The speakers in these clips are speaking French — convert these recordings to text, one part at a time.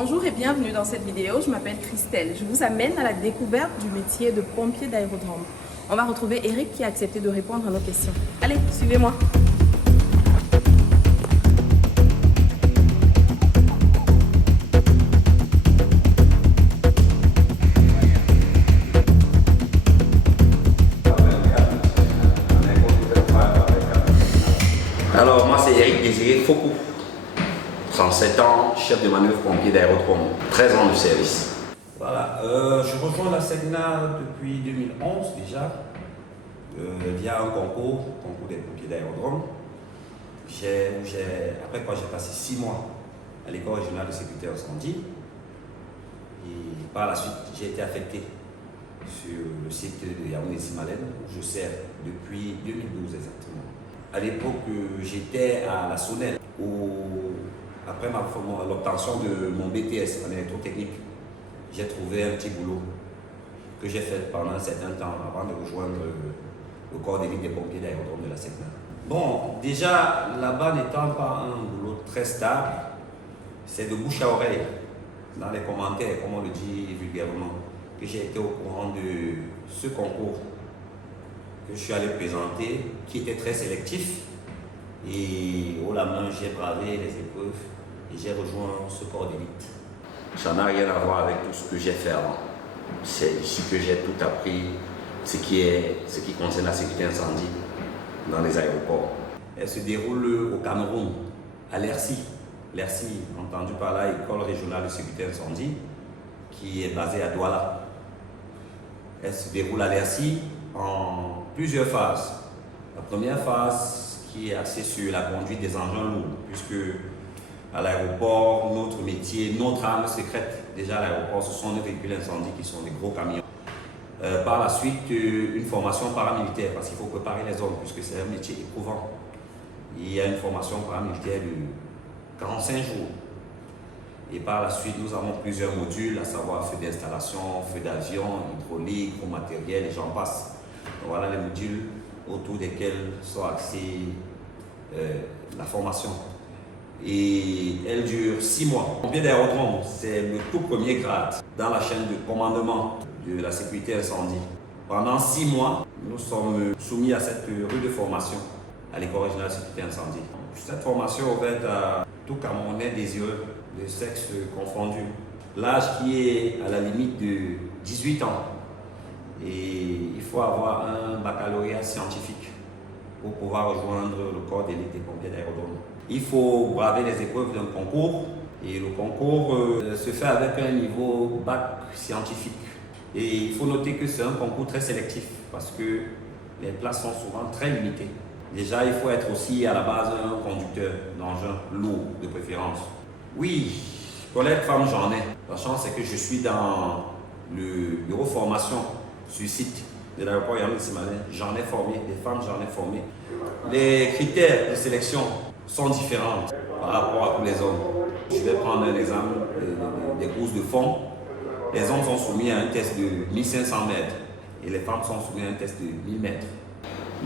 Bonjour et bienvenue dans cette vidéo, je m'appelle Christelle. Je vous amène à la découverte du métier de pompier d'aérodrome. On va retrouver Eric qui a accepté de répondre à nos questions. Allez, suivez-moi. Alors, moi, c'est Eric Désiré Foucault. 37 ans, chef de manœuvre pompier d'aérodrome, 13 ans de service. Voilà, je rejoins la SECNA depuis 2011 déjà, via un concours des pompiers d'aérodrome. Après quoi, j'ai passé 6 mois à l'école régionale de sécurité incendie. Et par la suite, j'ai été affecté sur le site de Yaoundé-Simalène, où je sers depuis 2012 exactement. À l'époque, j'étais à la Sonnelle, où après l'obtention de mon BTS en électrotechnique, j'ai trouvé un petit boulot que j'ai fait pendant un certain temps avant de rejoindre le corps d'élite des pompiers d'aérodrome de la SECNA. Bon, déjà là-bas n'étant pas un boulot très stable, c'est de bouche à oreille, dans les commentaires, comme on le dit vulgairement, que j'ai été au courant de ce concours que je suis allé présenter, qui était très sélectif. Et haut la main, j'ai bravé les épreuves et j'ai rejoint ce corps d'élite. Ça n'a rien à voir avec tout ce que j'ai fait avant. C'est ici que j'ai tout appris, ce qui concerne la sécurité incendie dans les aéroports. Elle se déroule au Cameroun, à l'ERCI. L'ERCI, entendu par là, École régionale de sécurité incendie, qui est basée à Douala. Elle se déroule à l'ERCI en plusieurs phases. La première phase qui est axée sur la conduite des engins lourds, puisque à l'aéroport, notre métier, notre arme secrète, déjà à l'aéroport, ce sont nos véhicules incendies qui sont des gros camions. Par la suite, une formation paramilitaire, parce qu'il faut préparer les hommes, puisque c'est un métier éprouvant. Il y a une formation paramilitaire de 45 jours. Et par la suite, nous avons plusieurs modules, à savoir feu d'installation, feu d'avion, hydraulique, gros matériel, et j'en passe. Donc voilà les modules autour desquels sont axés la formation. Et elle dure 6 mois. Pompier d'aérodrome, c'est le tout premier grade dans la chaîne de commandement de la sécurité incendie. Pendant 6 mois, nous sommes soumis à cette rude formation à l'école régionale de sécurité incendie. Cette formation est ouverte à tout Camerounais désireux, de sexe confondu. L'âge qui est à la limite de 18 ans. Et il faut avoir un baccalauréat scientifique pour pouvoir rejoindre le corps d'élite des pompiers d'aérodrome. Il faut braver les épreuves d'un concours et le concours se fait avec un niveau bac scientifique. Et il faut noter que c'est un concours très sélectif parce que les places sont souvent très limitées. Déjà, il faut être aussi à la base un conducteur d'engin lourd de préférence. Oui, collègue femme, j'en ai. La chance, c'est que je suis dans le bureau formation sur le site de l'aéroport Yaoundé-Simalène. J'en ai formé, des femmes, j'en ai formé. Les critères de sélection sont différents par rapport à tous les hommes. Je vais prendre un exemple des courses de fond. Les hommes sont soumis à un test de 1500 mètres et les femmes sont soumises à un test de 1000 mètres.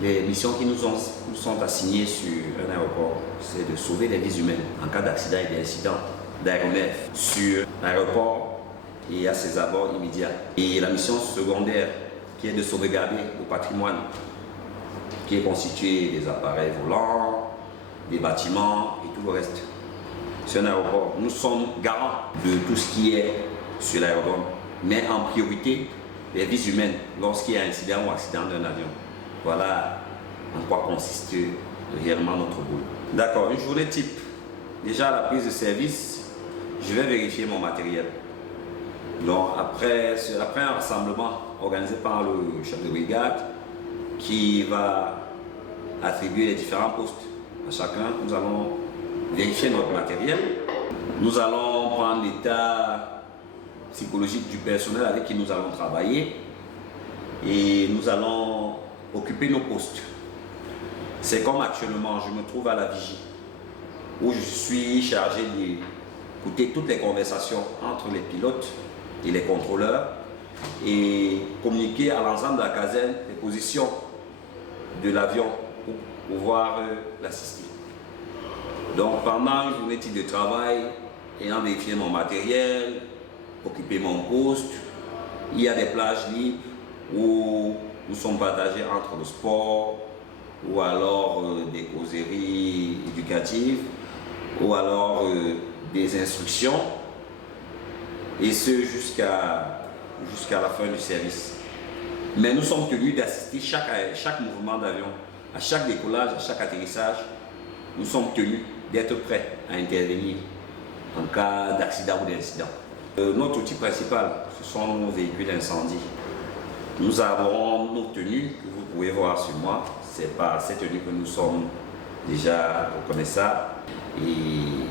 Les missions qui nous sont assignées sur un aéroport, c'est de sauver les vies humaines en cas d'accident et d'incident d'aéronef sur l'aéroport et à ses abords immédiats. Et la mission secondaire qui est de sauvegarder le patrimoine qui est constitué des appareils volants, des bâtiments et tout le reste. Sur un aéroport, nous sommes garants de tout ce qui est sur l'aérodrome, mais en priorité les vies humaines lorsqu'il y a incident ou accident d'un avion. Voilà en quoi consiste réellement notre boulot. D'accord, une journée type. Déjà à la prise de service, je vais vérifier mon matériel. Donc après un rassemblement organisé par le chef de brigade qui va attribuer les différents postes à chacun, nous allons vérifier notre matériel. Nous allons prendre l'état psychologique du personnel avec qui nous allons travailler et nous allons occuper nos postes. C'est comme actuellement, je me trouve à la vigie où je suis chargé d'écouter toutes les conversations entre les pilotes et les contrôleurs et communiquer à l'ensemble de la caserne les positions de l'avion pour pouvoir l'assister. Donc pendant une journée de travail, ayant vérifié mon matériel, occupé mon poste, il y a des plages libres où nous sommes partagés entre le sport, ou alors des causeries éducatives, ou alors des instructions, et ce jusqu'à la fin du service. Mais nous sommes tenus d'assister chaque mouvement d'avion, à chaque décollage, à chaque atterrissage. Nous sommes tenus d'être prêts à intervenir en cas d'accident ou d'incident. Notre outil principal, ce sont nos véhicules d'incendie. Nous avons nos tenues que vous pouvez voir sur moi. C'est par ces tenues que nous sommes déjà reconnaissables. Et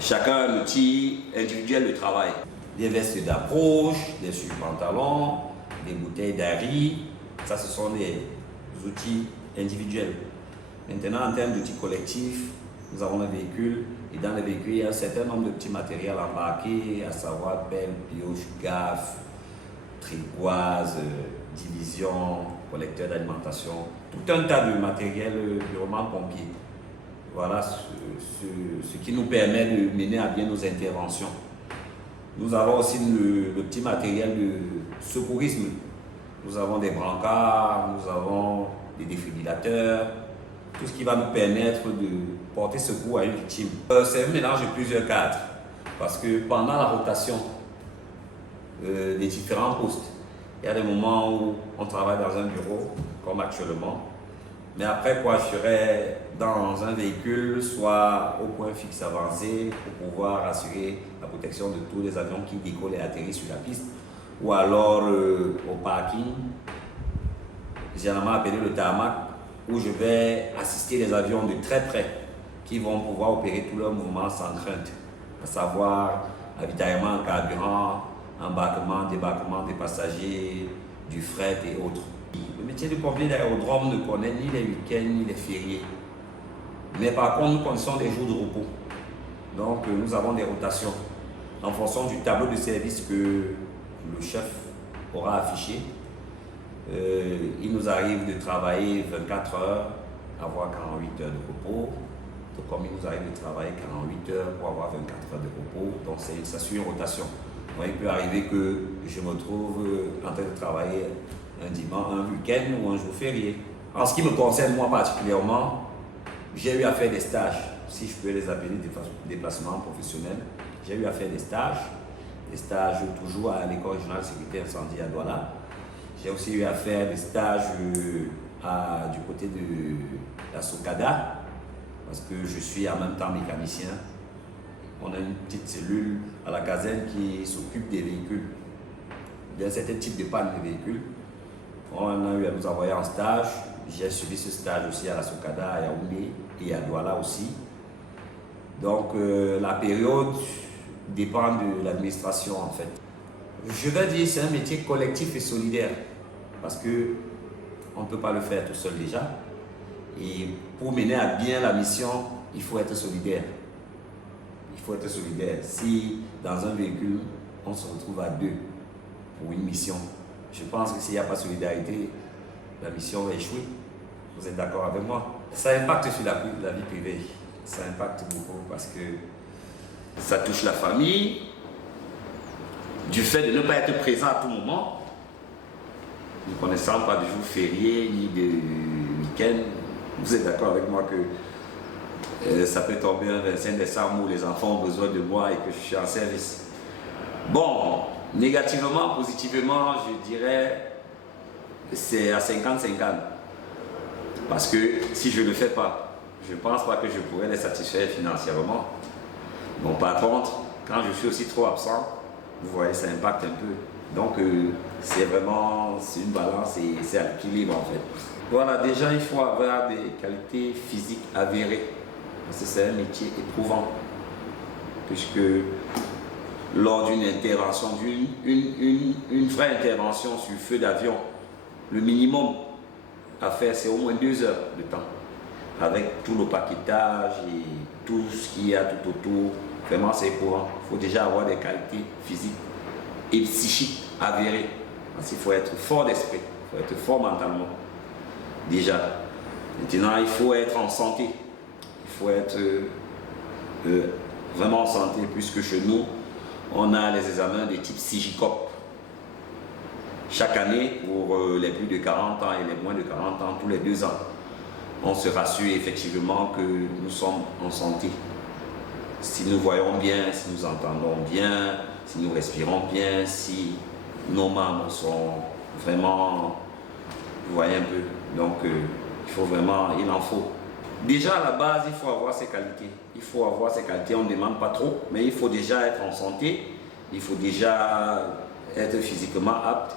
chacun a un outil individuel de travail. Des vestes d'approche, des surpantalons, des bouteilles d'Harry. Ça, ce sont des outils individuels. Maintenant, en termes d'outils collectifs, nous avons un véhicule. Et dans le véhicule, il y a un certain nombre de petits matériels embarqués, à savoir pelle, pioche, gaffe, tricoise, division, collecteur d'alimentation, tout un tas de matériel purement pompier. Voilà ce qui nous permet de mener à bien nos interventions. Nous avons aussi le petit matériel de secourisme. Nous avons des brancards, nous avons des défibrillateurs, tout ce qui va nous permettre de porter secours à une victime. C'est un mélange de plusieurs cadres, parce que pendant la rotation des différents postes, il y a des moments où on travaille dans un bureau, comme actuellement, mais après quoi, je serai dans un véhicule, soit au point fixe avancé, pour pouvoir assurer la protection de tous les avions qui décollent et atterrissent sur la piste, ou alors au parking, généralement appelé le tarmac, où je vais assister les avions de très près, qui vont pouvoir opérer tous leurs mouvements sans crainte, à savoir avitaillement en carburant, embarquement, débarquement des passagers, du fret et autres. Le métier de pompier d'aérodrome ne connaît ni les week-ends ni les fériés. Mais par contre, nous connaissons des jours de repos. Donc nous avons des rotations en fonction du tableau de service que le chef aura affiché. Il nous arrive de travailler 24 heures, avoir 48 heures de repos. Donc, comme il nous arrive de travailler 48 heures pour avoir 24 heures de repos, donc ça suit une rotation. Donc, il peut arriver que je me trouve en train de travailler un dimanche, un week-end ou un jour férié. En ce qui me concerne moi particulièrement, j'ai eu à faire des stages, si je peux les appeler des déplacements professionnels. J'ai eu à faire des stages toujours à l'école régionale de sécurité incendie à Douala. J'ai aussi eu à faire des stages du côté de la Socada, parce que je suis en même temps mécanicien. On a une petite cellule à la caserne qui s'occupe des véhicules, d'un certain type de panne de véhicules. On a eu à nous envoyer en stage. J'ai suivi ce stage aussi à la Socada, à Yaoundé et à Douala aussi. Donc la période dépend de l'administration en fait. Je vais dire c'est un métier collectif et solidaire parce que on ne peut pas le faire tout seul déjà. Et pour mener à bien la mission, il faut être solidaire. Il faut être solidaire. Si dans un véhicule, on se retrouve à deux pour une mission, je pense que s'il n'y a pas de solidarité, la mission va échouer. Vous êtes d'accord avec moi? Ça impacte sur la vie privée. Ça impacte beaucoup parce que ça touche la famille. Du fait de ne pas être présent à tout moment, ne connaissant pas de jour férié ni de week-end, vous êtes d'accord avec moi que ça peut tomber un 25 décembre où les enfants ont besoin de moi et que je suis en service. Bon, négativement, positivement, je dirais c'est à 50-50. Parce que si je ne le fais pas, je ne pense pas que je pourrais les satisfaire financièrement. Bon, par contre, quand je suis aussi trop absent, vous voyez, ça impacte un peu. Donc, c'est une balance et c'est à l'équilibre en fait. Voilà, déjà, il faut avoir des qualités physiques avérées. Parce que c'est un métier éprouvant. Puisque lors d'une intervention, une vraie intervention sur feu d'avion, le minimum à faire, c'est au moins 2 heures de temps. Avec tout le paquetage et tout ce qu'il y a tout autour. Vraiment, c'est éprouvant. Il faut déjà avoir des qualités physiques et psychiques avérées. Parce qu'il faut être fort d'esprit, il faut être fort mentalement. Déjà. Maintenant, il faut être en santé. Il faut être vraiment en santé, puisque chez nous, on a les examens de type Sigicop. Chaque année, pour les plus de 40 ans et les moins de 40 ans, tous les 2 ans, on se rassure effectivement que nous sommes en santé. Si nous voyons bien, si nous entendons bien, si nous respirons bien, si nos membres sont vraiment, vous voyez un peu, donc il faut vraiment, il en faut. Déjà à la base, il faut avoir ses qualités. Il faut avoir ses qualités, on ne demande pas trop, mais il faut déjà être en santé, il faut déjà être physiquement apte,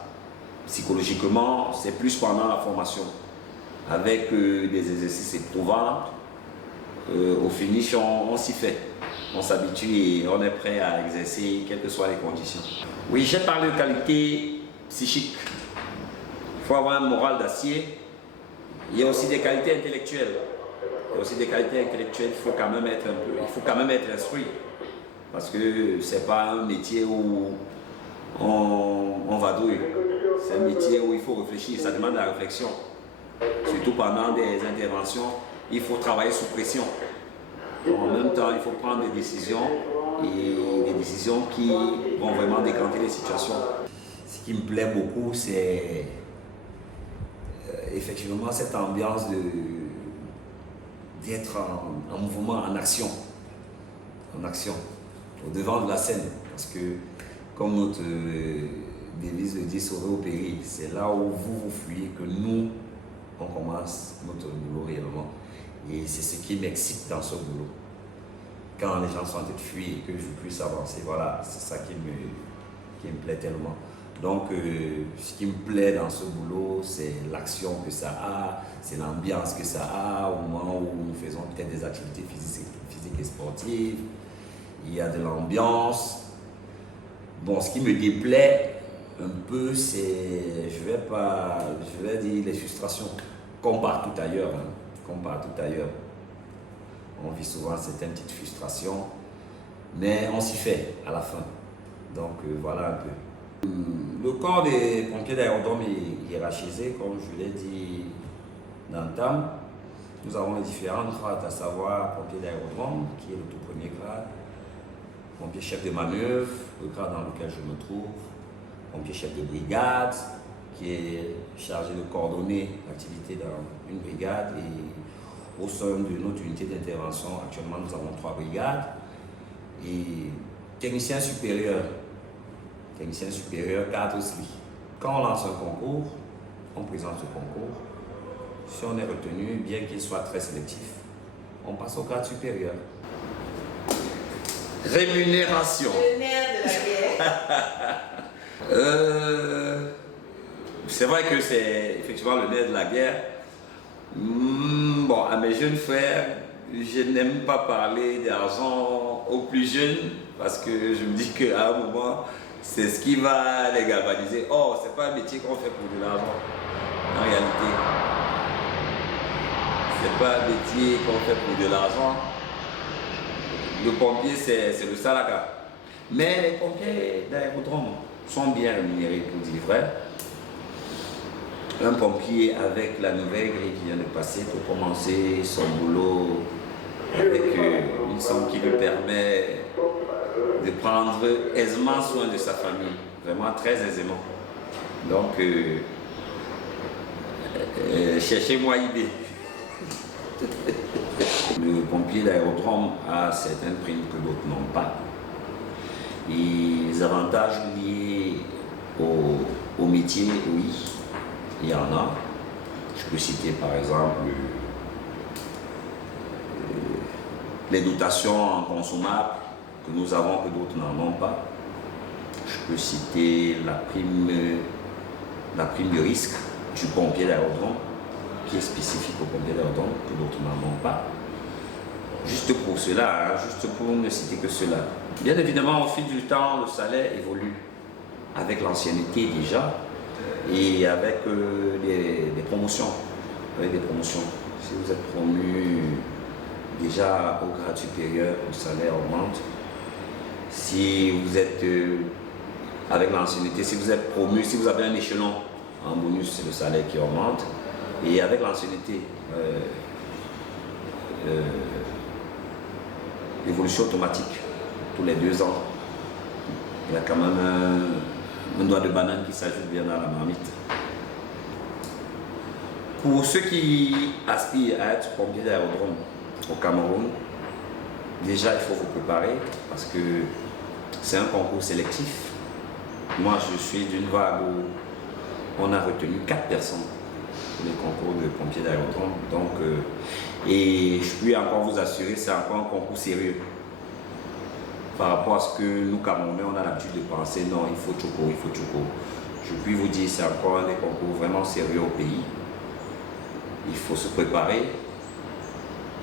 psychologiquement, c'est plus pendant la formation. Avec des exercices éprouvants, au finish, on s'y fait. On s'habitue et on est prêt à exercer, quelles que soient les conditions. Oui, j'ai parlé de qualité psychique. Il faut avoir un moral d'acier. Il y a aussi des qualités intellectuelles. Il y a aussi des qualités intellectuelles, il faut quand même être un peu, il faut quand même être instruit. Parce que c'est pas un métier où on vadrouille. C'est un métier où il faut réfléchir, ça demande la réflexion. Surtout pendant des interventions, il faut travailler sous pression. En même temps, il faut prendre des décisions et des décisions qui vont vraiment décanter les situations. Ce qui me plaît beaucoup, c'est effectivement cette ambiance d'être en mouvement, en action, au devant de la scène. Parce que, comme notre devise le dit, sauver au péril, c'est là où vous fuyez que nous, on commence notre boulot réellement. Et c'est ce qui m'excite dans ce boulot. Quand les gens sont en train de fuir et que je puisse avancer, voilà, c'est ça qui me plaît tellement. Donc, ce qui me plaît dans ce boulot, c'est l'action que ça a, c'est l'ambiance que ça a au moment où nous faisons peut-être des activités physiques et sportives. Il y a de l'ambiance. Bon, ce qui me déplaît un peu, c'est, je vais dire les frustrations, comme partout ailleurs. On vit souvent certaines petites frustrations, mais on s'y fait à la fin. Donc voilà un peu. Le corps des pompiers d'aérodrome est hiérarchisé, comme je l'ai dit d'entame. Nous avons les différents grades, à savoir pompier d'aérodrome, qui est le tout premier grade, pompier chef de manœuvre, le grade dans lequel je me trouve, pompier chef de brigade, qui est chargé de coordonner l'activité dans une brigade, et au sein de notre unité d'intervention, actuellement nous avons 3 brigades, et technicien supérieur, cadre aussi. Quand on lance un concours, on présente ce concours, si on est retenu, bien qu'il soit très sélectif, on passe au cadre supérieur. Rémunération. Le nerf de la guerre. C'est vrai que c'est effectivement le nerf de la guerre. Bon, à mes jeunes frères, je n'aime pas parler d'argent aux plus jeunes parce que je me dis qu'à un moment, c'est ce qui va les galvaniser. Oh, c'est pas un métier qu'on fait pour de l'argent. En réalité, c'est pas un métier qu'on fait pour de l'argent. Le pompier, c'est le salaka. Mais les pompiers d'aérodrome sont bien rémunérés, pour dire vrai. Un pompier avec la nouvelle grille qui vient de passer peut commencer son boulot avec une somme qui lui permet de prendre aisément soin de sa famille, vraiment très aisément. Donc, cherchez-moi idée. Le pompier d'aérodrome a certaines primes que d'autres n'ont pas. Et les avantages liés au métier, oui, il y en a. Je peux citer par exemple les dotations en consommables que nous avons que d'autres n'en ont pas. Je peux citer la prime de risque du pompier d'aérodrome qui est spécifique au pompier d'aérodrome que d'autres n'en ont pas. Juste pour cela, juste pour ne citer que cela. Bien évidemment, au fil du temps, le salaire évolue avec l'ancienneté déjà et avec des promotions. Avec des promotions. Si vous êtes promu déjà au grade supérieur, le salaire augmente. Si vous êtes avec l'ancienneté, si vous êtes promu, si vous avez un échelon en bonus, c'est le salaire qui augmente. Et avec l'ancienneté, l'évolution automatique. tous les 2 ans. Il y a quand même un doigt de banane qui s'ajoute bien dans la marmite. Pour ceux qui aspirent à être pompiers d'aérodrome au Cameroun, déjà il faut vous préparer parce que c'est un concours sélectif. Moi je suis d'une vague où on a retenu 4 personnes pour les concours de pompiers d'aérodrome. Donc, et je puis encore vous assurer, c'est encore un concours sérieux. Par rapport à ce que nous Camerounais on a l'habitude de penser, non il faut Tchoko, il faut Tchoko. Je puis vous dire c'est encore un des concours vraiment sérieux au pays. Il faut se préparer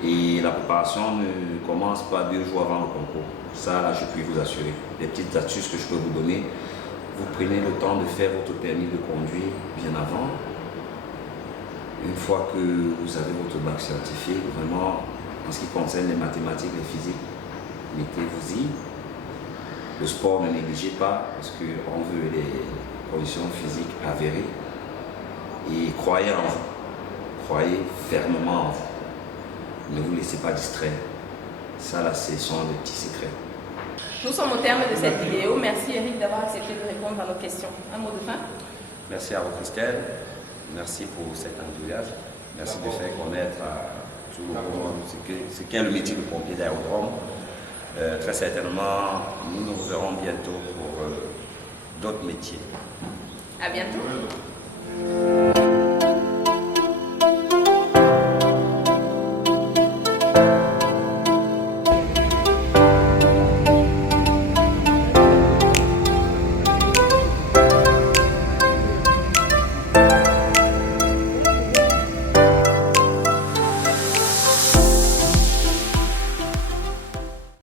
et la préparation ne commence pas 2 jours avant le concours. Ça, là, je puis vous assurer. Les petites astuces que je peux vous donner, vous prenez le temps de faire votre permis de conduire bien avant. Une fois que vous avez votre bac scientifique, vraiment, en ce qui concerne les mathématiques, les physiques, mettez-vous-y. Le sport, ne négligez pas parce qu'on veut des conditions physiques avérées. Et croyez en vous. Croyez fermement en vous. Ne vous laissez pas distraire. Ça là, ce sont les petits secrets. Nous sommes au terme de cette vidéo. Merci Eric d'avoir accepté de répondre à nos questions. Un mot de fin? Merci à vous Christelle. Merci pour cet enthousiasme. Merci de faire connaître à tout le monde ce qu'est le métier de pompier d'aérodrome. Très certainement, nous nous verrons bientôt pour d'autres métiers. À bientôt.